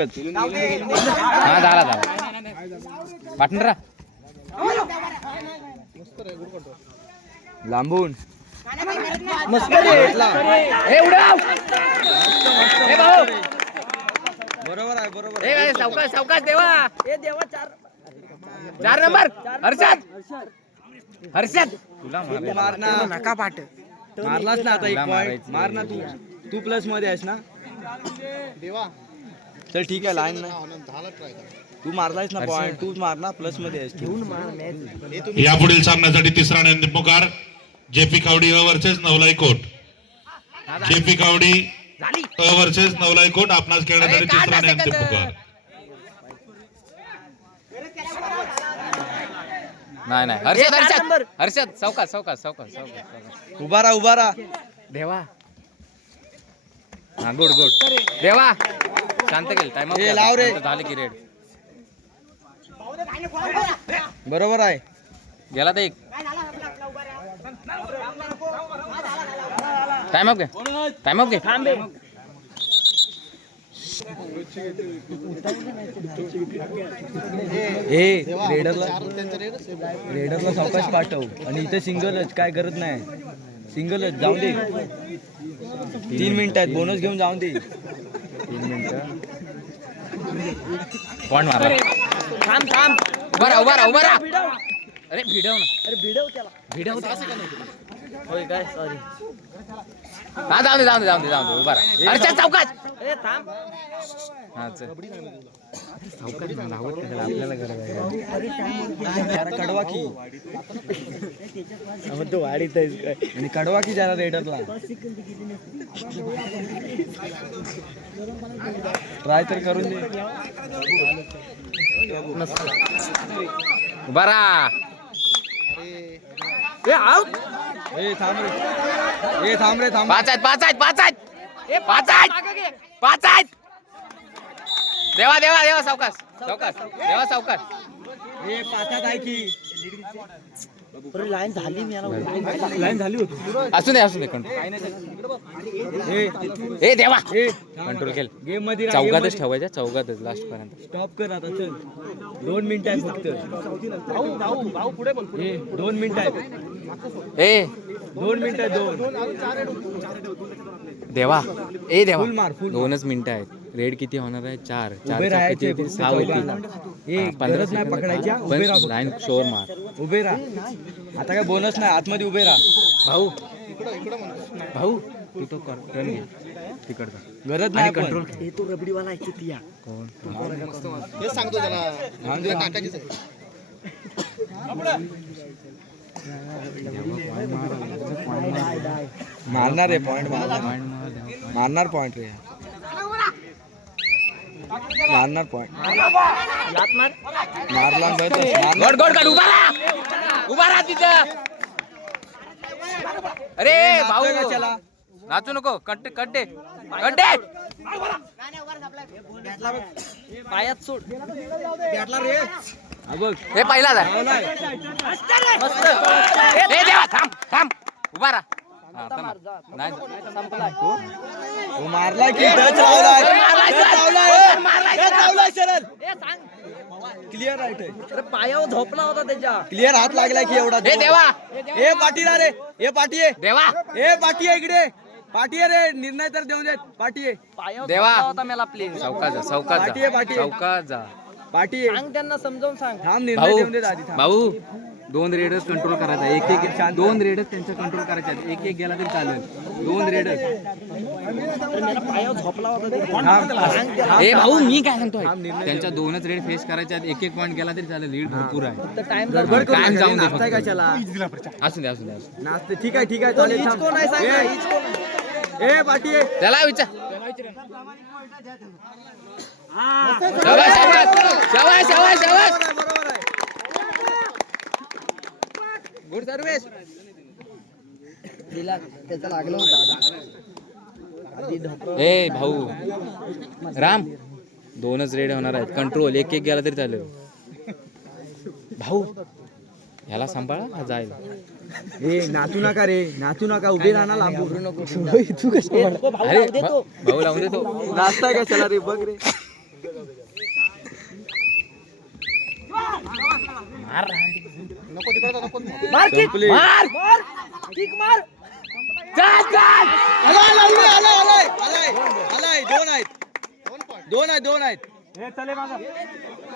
हा झाला झाला लांबून. ए ए बरोबर आहे बरोबर ए सावकाश सावकाश देवा. चार नंबर. हर्षद. हर्षद. तुला मारेल. मार ना नका मारलाच ना आता एक पॉइंट. मार ना तू. तू प्लसमध्ये आहेस ना? चल ठीक आहे लाईन नाही. तू मारलायस ना पॉइंट तू मार ना प्लसमध्ये आहेस. तू. यापुढील सामन्यासाठी तिसरा आणि अंतिम पुकार. JP Kavadi A versus Navlai Kot. JP Kavadi A versus Navlai Kot आपणास खेळण्यासाठी तिसरा आणि अंतिम. पुकार. नाही नाही. हर्षद हर्षद. हर्षद सावकाश सावकाश सावकाश सावकाश. सावकाश. उभा राहा उभा राहा देवा. हा गुड गुड. देवा. शांत केलं टाइम लाव रे. झाले की रेड. बरोबर आहे. गेला तर एक. टाइम अप घे. टाइम अप घे. ए रेडरला रेडरला सावकाश पाठव. आणि इथे सिंगलच काय करत नाही. सिंगलच जाऊ दे. तीन मिनिट आहेत बोनस घेऊन जाऊन दे. तीन मिनिटं पॉइंट मारा थांब थांब. उभा राहा उभा राहा उभा राहा. अरे भिडव ना. अरे भिडव त्याला. भिडव होय काय? सॉरी हा जाऊ दे जाऊ दे जाऊ दे जाऊ दे उभा राहा. हर्षद सावकाश हा चल सावकाश ना, धावत कशाला? आपल्याला गरज कडवा की तो वाढीत आणि कडवा की जरा रेडरला? ट्राय तर करून दे. उभा राहा. ए थांब रे. ए थांब रे थांब पाच आहेत पाच आहेत पाच आहेत. पाच आहेत. पाच आहेत. देवा देवा देवा सावकाश. सावकाश. देवा सावकाश. ए पाठात आहे की. असू दे असू दे कंट्रोल ए ए देवा कंट्रोल केल. गेममध्ये चौघातच. ठेवायच्या चौघातच लास्ट पर्यंत. स्टॉप कर आता चल. दोन मिनिट आहेत फक्त. दोन मिनिट आहेत ए दोन मिनिट आहेत दोन. देवा. ए देवा. दोनच मिनिटं आहेत. रेड किती होणार आहे? चार. चार किती सहा होतील. हा, गरज नाही पकडायच्या उभे राहा. फक्त. लाईन शोर मार. उभे राहा. आता काय बोनस नाही आतमध्ये उभे राहा. भाऊ. भाऊ. तू तो टर्न घे. तिकडचा. गरज नाही आणि पण. कंट्रोल राहून दे ना. मारणार रे पॉइंट मारणार. मारणार पॉइंट रे. मारणार पॉइंट मारला बस मारणार. गोड गोड काढ उभा राहा. उभा राहा तिथं. अरे भाऊ. कशाला? नाचू नको. कट्टे कट्टे कट्टे पायात सोड. हा बघ हे पहिला जा देवा थांब थांब. उभा राहा. नाही मारलाय की टच मारलाय टच सर. लावलाय मारलाय सरळ क्लिअर राईट आहे. पायावर झोपला होता त्याच्या. क्लिअर हात लागलाय की एवढा ए देवा. ए पाटी रे ए पाटी आहे देवा. ए पाटी आहे इकडे. पाटी आहे रे. निर्णय तर देऊन देत. पाटी आहे. पायावर देवा. झोपला होता मला प्लीज सावकाश जा सावकाश पाठी आहे, पाठी आहे. जा. पाटी आहे. सांग त्यांना समजावून सांग. थांब निर्णय देऊन देत आधी थांब. भाऊ. दोन रेडर्स कंट्रोल करायचा. एक एक दोन रेडर्स त्यांच्या कंट्रोल करायचे आहेत. एक एक गेला तरी चालेल. दोन रेडर्स पायावर झोपला होता त्याच्या. थांब ए भाऊ मी काय सांगतोय? त्यांच्या दोनच रेड फेस करायचे आहेत. एक एक पॉईंट गेला तरी चालेल. लीड भरपूर आहे. टाइम जाऊन दे. फक्त. असू दे असू दे असू दे. नाचते ठीक आहे ठीक आहे. चालेल थांब. ए, पाटी त्याला विचार. शाबास, शाबास. शाबास, शाबास, शाबास. बरोबर आहे, बरोबर आहे गुड सर्व्हिस तिला त्याचा लागलं होता. ए भाऊ. राम. दोनच रेड होणार आहेत. कंट्रोल एक एक गेला तरी चालेल. भाऊ ह्याला सांभाळा हा जाईल ए नाचू नका रे. नाचू नका. उभे राहा ना लांबून. तू भाऊ अरे. भाऊ लावून देतो नाचताय कशाला रे? बघ रे. संपली. चल चल आलाय, लावली, आलाय, आलाय, आलाय, आलाय, दोन आहेत. दोन आहेत दोन आहेत.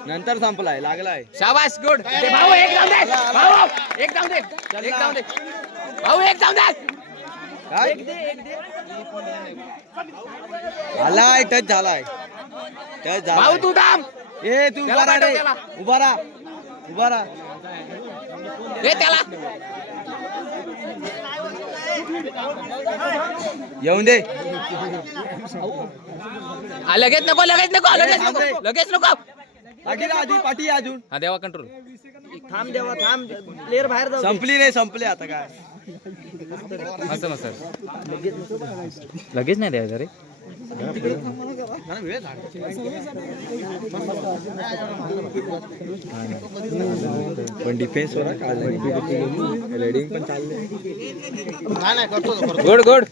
नंतर संपलाय लागलाय. शाबास गुड. भाऊ एक जाऊन दे. भाऊ एक जाऊन दे. एक जाऊन दे. भाऊ एक जाऊन दे. काय? आलाय टच झालाय. टच भाऊ झालाय तू थांब. ए तू उभा राहा उभा राहा. उभा राहा. हे त्याला. येऊन दे. हा, लगेच नको लगेच नको लगेच नको लगेच नको. पाठी आधी पाठी अजून. हा देवा कंट्रोल थांब देवा थांब. प्लेअर बाहेर जाऊ. संपली रे संपली आता काय. असं नसतं लगेच नाही द्यायचं रे. पण डिफेन्सवर रेडिंग पण चालले गोड गोड.